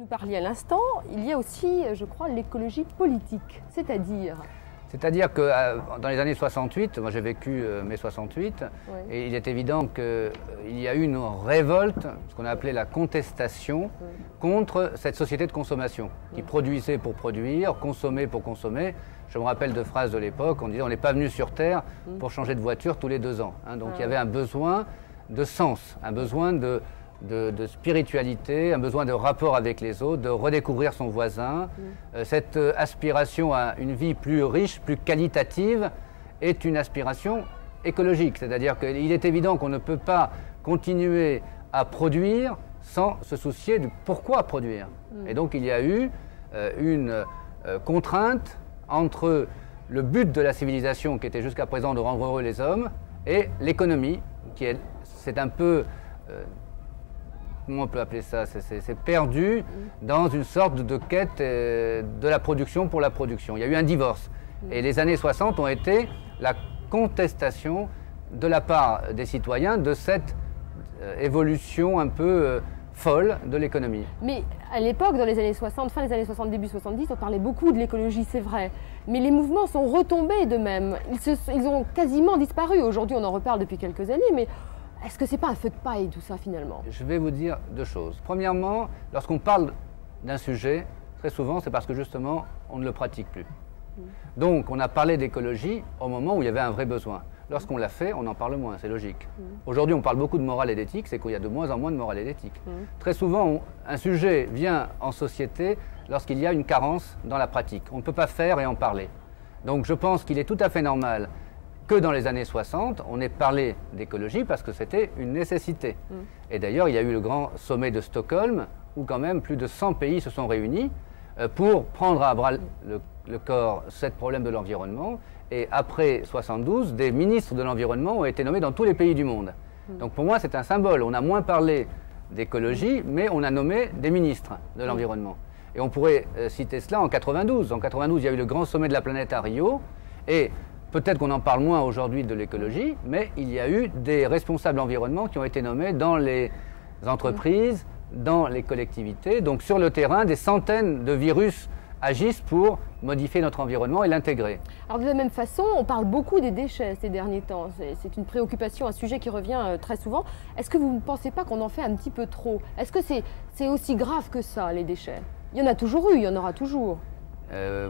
Vous nous parliez à l'instant, il y a aussi, je crois, l'écologie politique, c'est-à-dire... C'est-à-dire que dans les années 68, moi j'ai vécu mai 68, Oui. et il est évident qu'il y a eu une révolte, ce qu'on a appelé la contestation, contre cette société de consommation, qui produisait pour produire, consommait pour consommer. Je me rappelle de phrases de l'époque, on disait on n'est pas venu sur Terre pour changer de voiture tous les 2 ans. Hein. Donc il y avait un besoin de sens, un besoin de spiritualité, un besoin de rapport avec les autres, de redécouvrir son voisin. Cette aspiration à une vie plus riche, plus qualitative, est une aspiration écologique. C'est-à-dire qu'il est évident qu'on ne peut pas continuer à produire sans se soucier de pourquoi produire. Et donc il y a eu une contrainte entre le but de la civilisation, qui était jusqu'à présent de rendre heureux les hommes, et l'économie, qui est, c'est un peu... comment on peut appeler ça? C'est perdu dans une sorte de quête de la production pour la production. Il y a eu un divorce. Et les années 60 ont été la contestation de la part des citoyens de cette évolution un peu folle de l'économie. Mais à l'époque, dans les années 60, fin des années 60, début 70, on parlait beaucoup de l'écologie, c'est vrai. Mais les mouvements sont retombés d'eux-mêmes. Ils ont quasiment disparu. Aujourd'hui, on en reparle depuis quelques années, mais... est-ce que c'est pas un feu de paille tout ça finalement? Je vais vous dire 2 choses. Premièrement, lorsqu'on parle d'un sujet, très souvent c'est parce que justement on ne le pratique plus. Donc on a parlé d'écologie au moment où il y avait un vrai besoin. Lorsqu'on l'a fait, on en parle moins, c'est logique. Aujourd'hui on parle beaucoup de morale et d'éthique, c'est qu'il y a de moins en moins de morale et d'éthique. Très souvent un sujet vient en société lorsqu'il y a une carence dans la pratique. On ne peut pas faire et en parler. Donc je pense qu'il est tout à fait normal que dans les années 60, on ait parlé d'écologie parce que c'était une nécessité. Et d'ailleurs, il y a eu le grand sommet de Stockholm, où quand même plus de 100 pays se sont réunis pour prendre à bras le corps ce problème de l'environnement. Et après 72, des ministres de l'environnement ont été nommés dans tous les pays du monde. Donc pour moi, c'est un symbole. On a moins parlé d'écologie, mais on a nommé des ministres de l'environnement. Et on pourrait citer cela en 92. En 92, il y a eu le grand sommet de la planète à Rio. Et peut-être qu'on en parle moins aujourd'hui de l'écologie, mais il y a eu des responsables environnement qui ont été nommés dans les entreprises, dans les collectivités. Donc sur le terrain, des centaines de virus agissent pour modifier notre environnement et l'intégrer. Alors de la même façon, on parle beaucoup des déchets ces derniers temps. C'est une préoccupation, un sujet qui revient très souvent. Est-ce que vous ne pensez pas qu'on en fait un petit peu trop? Est-ce que c'est aussi grave que ça, les déchets? Il y en a toujours eu, il y en aura toujours.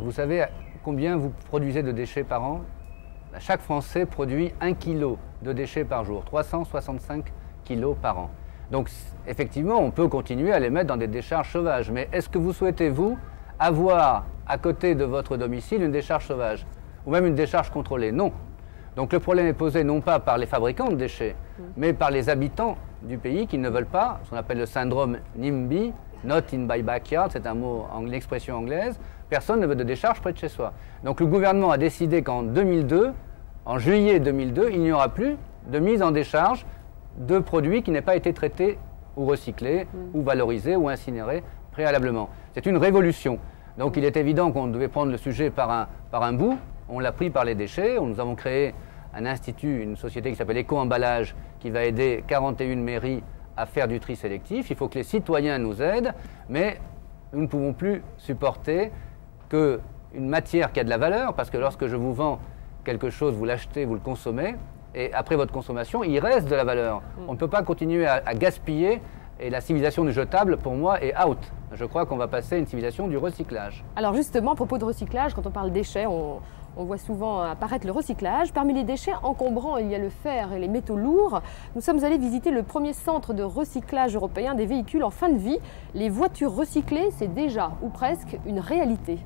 Vous savez combien vous produisez de déchets par an? Chaque Français produit 1 kg de déchets par jour, 365 kg par an. Donc effectivement, on peut continuer à les mettre dans des décharges sauvages. Mais est-ce que vous souhaitez, vous, avoir à côté de votre domicile une décharge sauvage? Ou même une décharge contrôlée? Non. Donc le problème est posé non pas par les fabricants de déchets, mais par les habitants du pays qui ne veulent pas, ce qu'on appelle le syndrome NIMBY, Not in my backyard, c'est un mot, une expression anglaise. Personne ne veut de décharge près de chez soi. Donc le gouvernement a décidé qu'en 2002, en juillet 2002, il n'y aura plus de mise en décharge de produits qui n'aient pas été traités ou recyclés, ou valorisés, ou incinérés préalablement. C'est une révolution. Donc il est évident qu'on devait prendre le sujet par un bout. On l'a pris par les déchets. Nous avons créé un institut, une société qui s'appelle Éco-Emballage, qui va aider 41 mairies à faire du tri sélectif. Il faut que les citoyens nous aident, mais nous ne pouvons plus supporter qu'une matière qui a de la valeur, parce que lorsque je vous vends quelque chose, vous l'achetez, vous le consommez, et après votre consommation, il reste de la valeur. On ne peut pas continuer à gaspiller, et la civilisation du jetable, pour moi, est out. Je crois qu'on va passer à une civilisation du recyclage. Alors justement, à propos de recyclage, quand on parle déchets, on voit souvent apparaître le recyclage. Parmi les déchets encombrants, il y a le fer et les métaux lourds. Nous sommes allés visiter le premier centre de recyclage européen des véhicules en fin de vie. Les voitures recyclées, c'est déjà, ou presque, une réalité.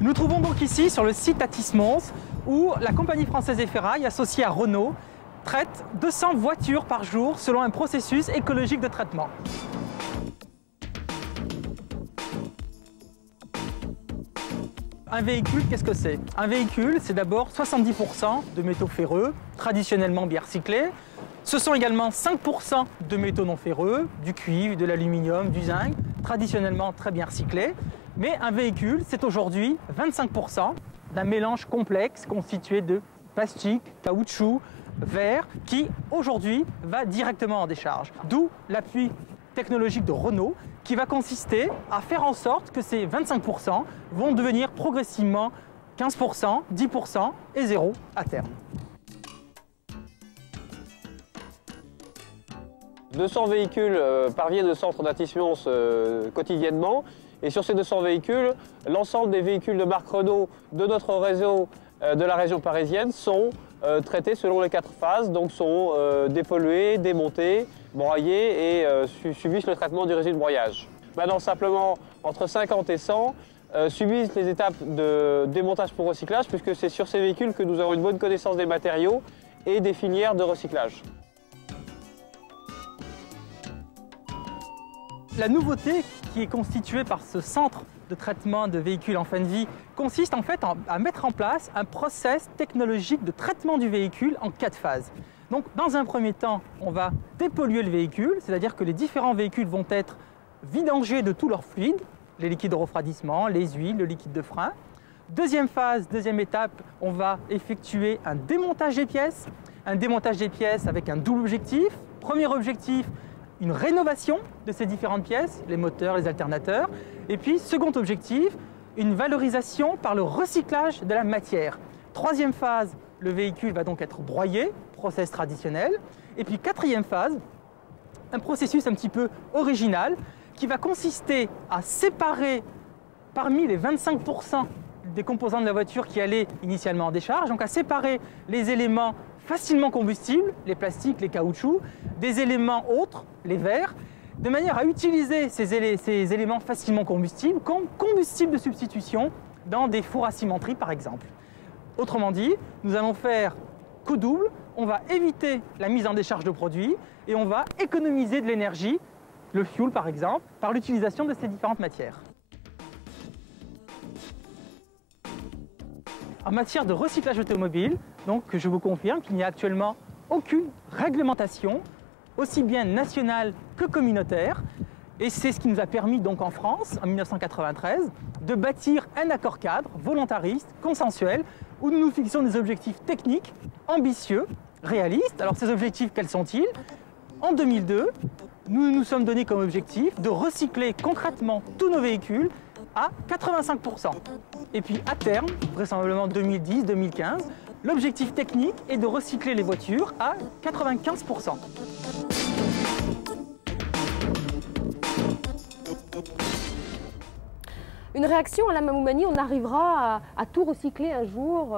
Nous nous trouvons donc ici sur le site Athis-Mons où la compagnie française des ferrailles, associée à Renault, traite 200 voitures par jour selon un processus écologique de traitement. Un véhicule, qu'est-ce que c'est? Un véhicule, c'est d'abord 70% de métaux ferreux, traditionnellement bien recyclés. Ce sont également 5% de métaux non ferreux, du cuivre, de l'aluminium, du zinc, traditionnellement très bien recyclés. Mais un véhicule, c'est aujourd'hui 25% d'un mélange complexe constitué de plastique, caoutchouc, verre, qui aujourd'hui va directement en décharge. D'où l'appui technologique de Renault qui va consister à faire en sorte que ces 25% vont devenir progressivement 15%, 10% et 0 à terme. 200 véhicules parviennent au centre d'Athis-Mons quotidiennement. Et sur ces 200 véhicules, l'ensemble des véhicules de marque Renault de notre réseau de la région parisienne sont traités selon les 4 phases, donc sont dépollués, démontés, broyés et subissent le traitement du résidu de broyage. Maintenant, simplement, entre 50 et 100 subissent les étapes de démontage pour recyclage, puisque c'est sur ces véhicules que nous avons une bonne connaissance des matériaux et des filières de recyclage. La nouveauté qui est constituée par ce centre de traitement de véhicules en fin de vie consiste en fait à mettre en place un process technologique de traitement du véhicule en 4 phases. Donc dans un premier temps, on va dépolluer le véhicule, c'est-à-dire que les différents véhicules vont être vidangés de tous leurs fluides, les liquides de refroidissement, les huiles, le liquide de frein. Deuxième phase, deuxième étape, on va effectuer un démontage des pièces avec un double objectif. Premier objectif, une rénovation de ces différentes pièces, les moteurs, les alternateurs. Et puis, second objectif, une valorisation par le recyclage de la matière. Troisième phase, le véhicule va donc être broyé, process traditionnel. Et puis, quatrième phase, un processus un petit peu original qui va consister à séparer parmi les 25% des composants de la voiture qui allaient initialement en décharge, donc à séparer les éléments facilement combustibles, les plastiques, les caoutchoucs, des éléments autres, les verres, de manière à utiliser ces éléments facilement combustibles comme combustible de substitution dans des fours à cimenterie par exemple. Autrement dit, nous allons faire qu'au double, on va éviter la mise en décharge de produits et on va économiser de l'énergie, le fuel par exemple, par l'utilisation de ces différentes matières. En matière de recyclage automobile, donc, je vous confirme qu'il n'y a actuellement aucune réglementation, aussi bien nationale que communautaire. Et c'est ce qui nous a permis donc en France, en 1993, de bâtir un accord cadre volontariste, consensuel, où nous nous fixons des objectifs techniques, ambitieux, réalistes. Alors ces objectifs, quels sont-ils? En 2002, nous nous sommes donnés comme objectif de recycler concrètement tous nos véhicules à 85%. Et puis à terme, vraisemblablement 2010-2015, l'objectif technique est de recycler les voitures à 95%. Une réaction à la Mamoumani, on arrivera à tout recycler un jour,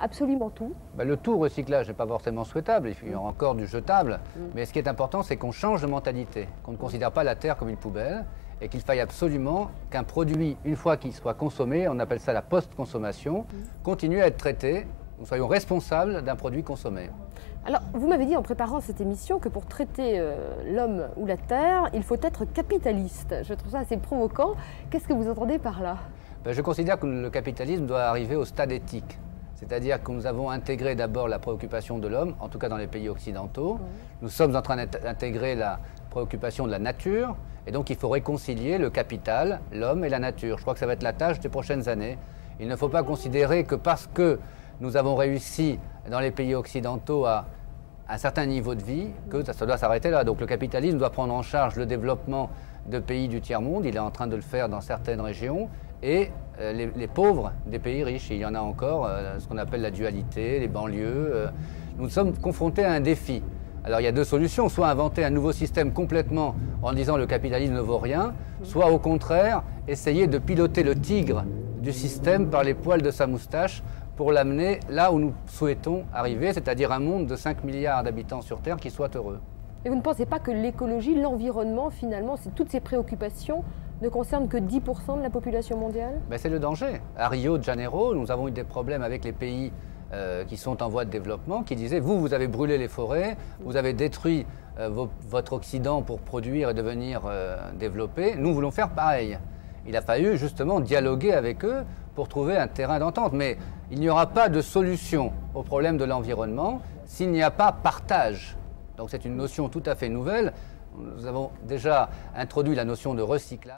absolument tout? Le tout recyclage n'est pas forcément souhaitable, il y aura encore du jetable. Mais ce qui est important, c'est qu'on change de mentalité, qu'on ne considère pas la terre comme une poubelle et qu'il faille absolument qu'un produit, une fois qu'il soit consommé, on appelle ça la post-consommation, continue à être traité, nous soyons responsables d'un produit consommé. Alors, vous m'avez dit en préparant cette émission que pour traiter l'homme ou la terre, il faut être capitaliste. Je trouve ça assez provoquant. Qu'est-ce que vous entendez par là? Je considère que le capitalisme doit arriver au stade éthique. C'est-à-dire que nous avons intégré d'abord la préoccupation de l'homme, en tout cas dans les pays occidentaux. Nous sommes en train d'intégrer la préoccupation de la nature. Et donc il faut réconcilier le capital, l'homme et la nature. Je crois que ça va être la tâche des prochaines années. Il ne faut pas considérer que parce que nous avons réussi dans les pays occidentaux à un certain niveau de vie, que ça doit s'arrêter là. Donc le capitalisme doit prendre en charge le développement de pays du tiers-monde, il est en train de le faire dans certaines régions, et les pauvres des pays riches. Il y en a encore, ce qu'on appelle la dualité, les banlieues. Nous sommes confrontés à un défi. Alors il y a deux solutions, soit inventer un nouveau système complètement en disant le capitalisme ne vaut rien, soit au contraire essayer de piloter le tigre du système par les poils de sa moustache pour l'amener là où nous souhaitons arriver, c'est-à-dire un monde de 5 milliards d'habitants sur Terre qui soit heureux. Et vous ne pensez pas que l'écologie, l'environnement, finalement, toutes ces préoccupations ne concernent que 10% de la population mondiale? C'est le danger. À Rio de Janeiro, nous avons eu des problèmes avec les pays qui sont en voie de développement, qui disaient vous avez brûlé les forêts, vous avez détruit votre Occident pour produire et devenir développé, nous voulons faire pareil. Il a fallu justement dialoguer avec eux pour trouver un terrain d'entente. Mais il n'y aura pas de solution au problème de l'environnement s'il n'y a pas partage. Donc c'est une notion tout à fait nouvelle. Nous avons déjà introduit la notion de recyclage.